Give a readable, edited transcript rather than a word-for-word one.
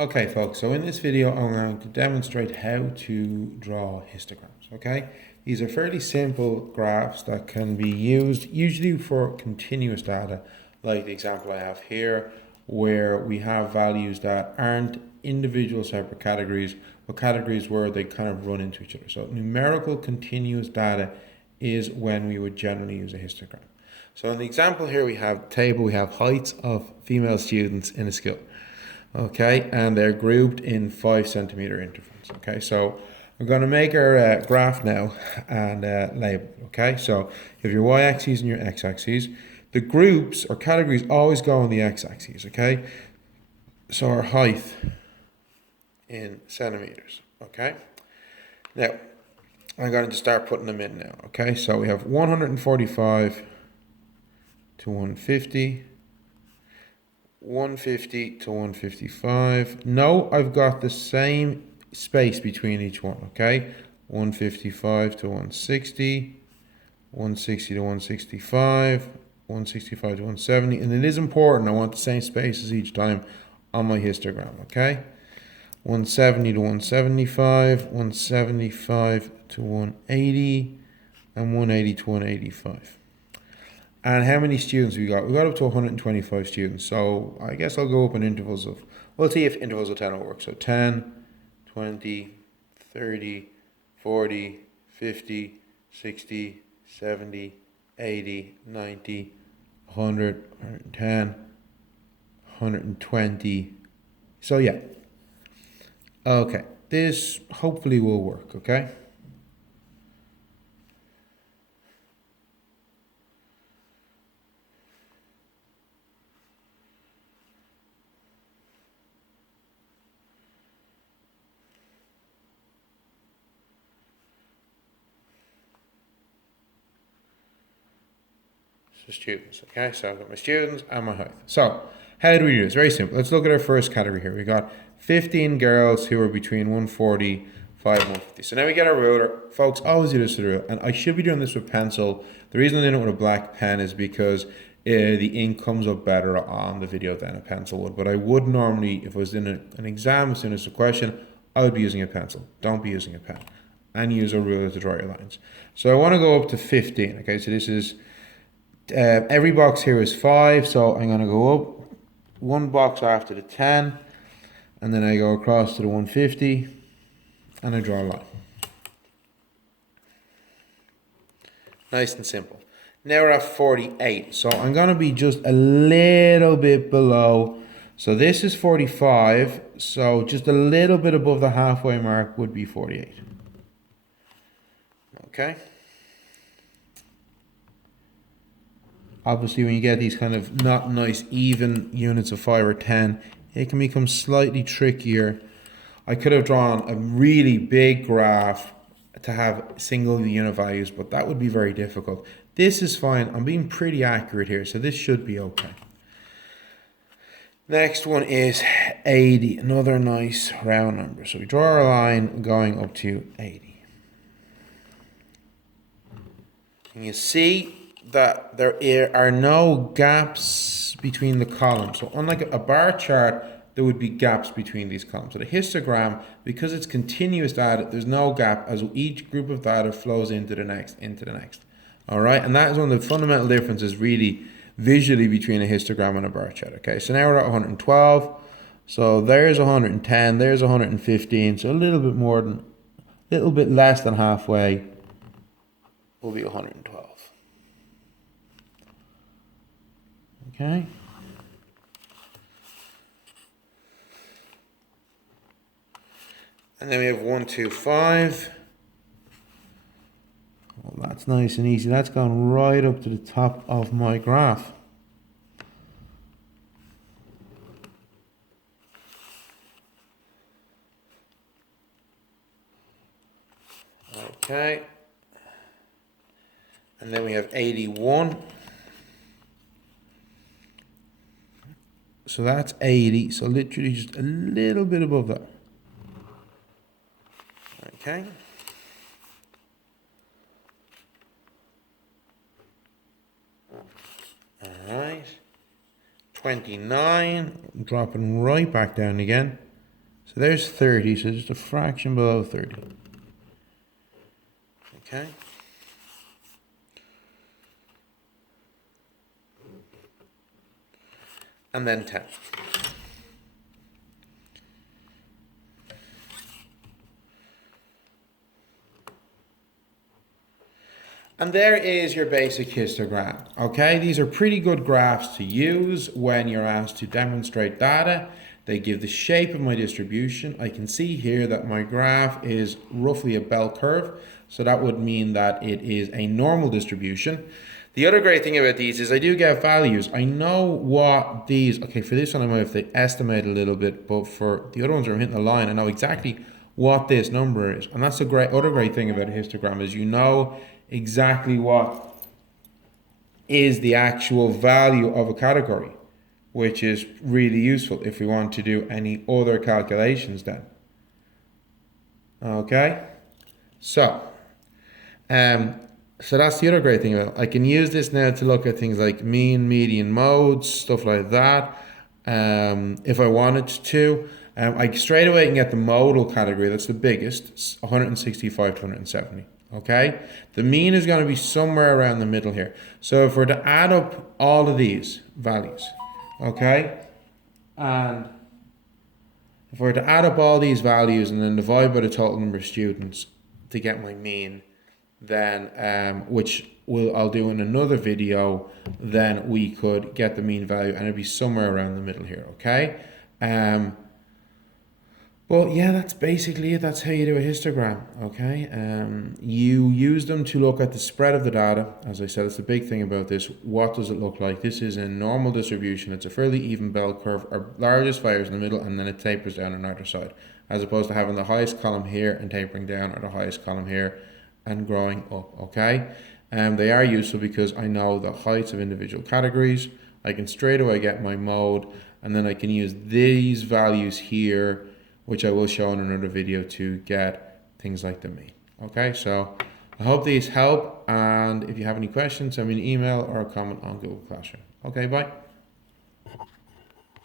Okay folks, so in this video I'm going to demonstrate how to draw histograms, okay? These are fairly simple graphs that can be used usually for continuous data, like the example I have here, where we have values that aren't individual separate categories, but categories where they kind of run into each other. So numerical continuous data is when we would generally use a histogram. So in the example here we have a table, we have heights of female students in a school. Okay, and they're grouped in 5 centimeter intervals. Okay, so we're going to make our graph now and label it. Okay, so you have your y-axis and your x-axis. The groups or categories always go on the x-axis. Okay, so our height in centimeters. Okay, now I'm going to just start putting them in now. Okay, so we have 145 to 150. 150 to 155. No, I've got the same space between each one, okay? 155 to 160, 160 to 165, 165 to 170. And it is important, I want the same spaces each time on my histogram, okay? 170 to 175, 175 to 180, and 180 to 185. And how many students we got? We got up to 125 students. So I guess I'll go up in intervals of, we'll see if intervals of 10 will work. So 10, 20, 30, 40, 50, 60, 70, 80, 90, 100, 110, 120. So yeah. Okay. This hopefully will work, okay? Students. Okay, so I've got my students and my height. So how do we do this? Very simple. Let's look at our first category here. We got 15 girls who are between 145 and 150. So now we get our ruler. Folks, always do this with a ruler. And I should be doing this with pencil. The reason I did it with a black pen is because the ink comes up better on the video than a pencil would. But I would normally, if I was in an exam, as soon as a question, I would be using a pencil. Don't be using a pen. And use a ruler to draw your lines. So I want to go up to 15. Okay, so this is every box here is 5, so I'm going to go up one box after the 10, and then I go across to the 150, and I draw a line. Nice and simple. Now we're at 48, so I'm going to be just a little bit below. So this is 45, so just a little bit above the halfway mark would be 48. Okay. Obviously, when you get these kind of not nice even units of 5 or 10, it can become slightly trickier. I could have drawn a really big graph to have single unit values, but that would be very difficult. This is fine. I'm being pretty accurate here, so this should be okay. Next one is 80, another nice round number. So we draw our line going up to 80. And you see that there are no gaps between the columns. So unlike a bar chart, there would be gaps between these columns. So the histogram, because it's continuous data, there's no gap as each group of data flows into the next, All right, and that is one of the fundamental differences really visually between a histogram and a bar chart. Okay, so now we're at 112. So there's 110, there's 115. So a little bit less than halfway will be 112. Okay. And then we have 125. Well, that's nice and easy. That's gone right up to the top of my graph. Okay. And then we have 81. So that's 80. So literally just a little bit above that. Okay. All right. 29. Dropping right back down again. So there's 30, so just a fraction below 30. Okay. And then 10. And there is your basic histogram. Okay, these are pretty good graphs to use when you're asked to demonstrate data. They give the shape of my distribution. I can see here that my graph is roughly a bell curve. So that would mean that it is a normal distribution. The other great thing about these is I do get values. I know what these, okay, for this one I might have to estimate a little bit, but for the other ones where I'm hitting the line, I know exactly what this number is. And that's the other great thing about a histogram is you know exactly what is the actual value of a category, which is really useful if we want to do any other calculations then. Okay, so that's the other great thing about it. I can use this now to look at things like mean, median, modes, stuff like that. If I wanted to, I straight away can get the modal category. That's the biggest, 165 to 170. Okay, the mean is going to be somewhere around the middle here. So if we're to add up all of these values, okay, and if we're to add up all these values and then divide by the total number of students to get my mean, then which I'll do in another video, then we could get the mean value and it'd be somewhere around the middle here. Okay. Well, yeah, that's basically it. That's how you do a histogram, okay? You use them to look at the spread of the data. As I said, it's the big thing about this. What does it look like? This is a normal distribution. It's a fairly even bell curve. Our largest values in the middle, and then it tapers down on either side, as opposed to having the highest column here and tapering down, or the highest column here and growing up, okay? They are useful because I know the heights of individual categories. I can straight away get my mode, and then I can use these values here, which I will show in another video, to get things like the mean. Okay, so I hope these help, and if you have any questions, send me an email or a comment on Google Classroom. Okay, bye.